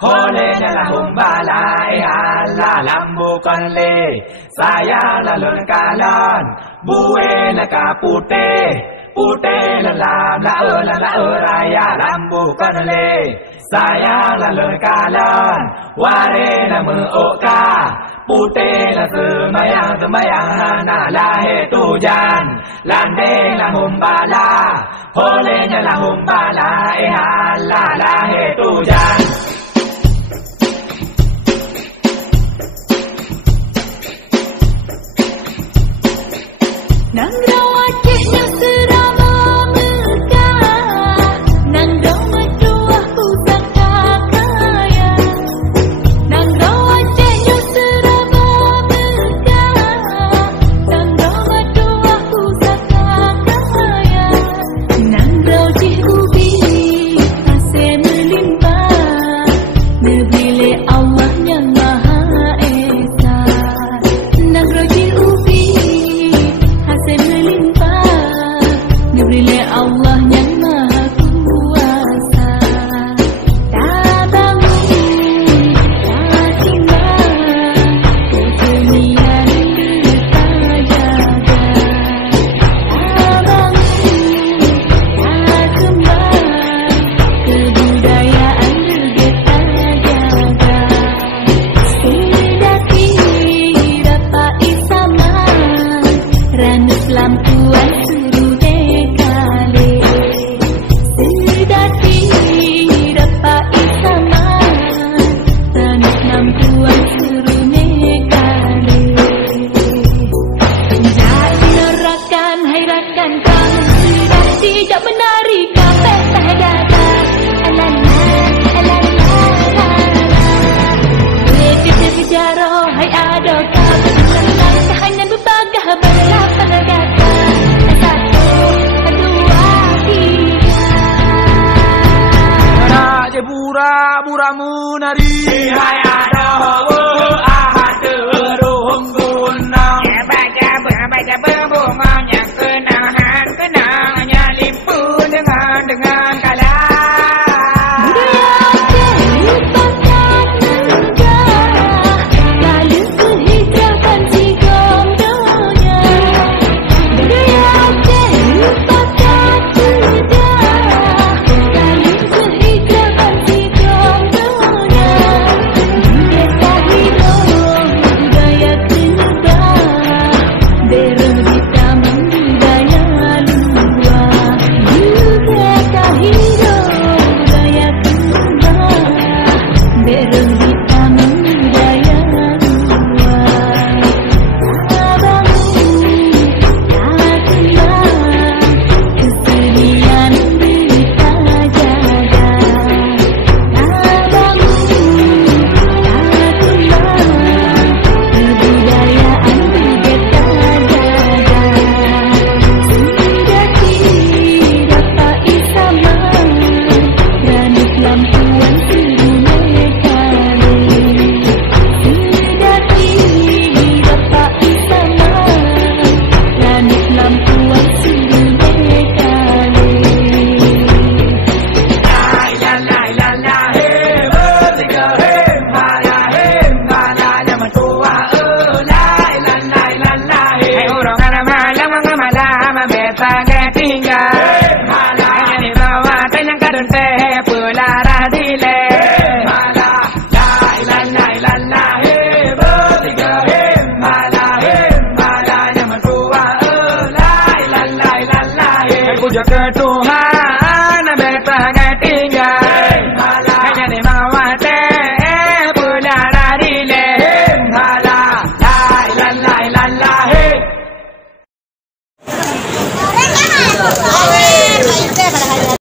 Holenya la humbalai ala lambukan le sayang la lon kalan buena kapute pute la la raya lambukan le sayang la lon kalan warena muoka pute la semayang hana lahe tujan lande la humbala holenya la humbalai ala lahe tujan. Nang rawatnya serama megah, nang rawat dua pusaka kaya. Nang rawatnya serama megah, nang rawat dua pusaka kaya. Nang rawatnya ubi hasil melimpah, nebile Allah yang Maha Esa. Nang rawatnya ubi melimpah, diberi Allah yang Maha Kuasa. Tak bangun, tak timbang, kesenian kita jaga. Tak bangun, tak kembang, kebudayaan kita jaga. Sedati dapat isama ranus lampuan suruh dekale sedati dapat isama ranus lampuan suruh dekale jadi nerakan hairakan kamu sudah tidak menari kafe dada alala alala kita sejarah hai ada kamu hanya berbagah berapa negara satu kedua tiga Raja bura munari hai ada ahad ruhum gunang baca berbunganya kenangannya limpul dengan kalah. Beru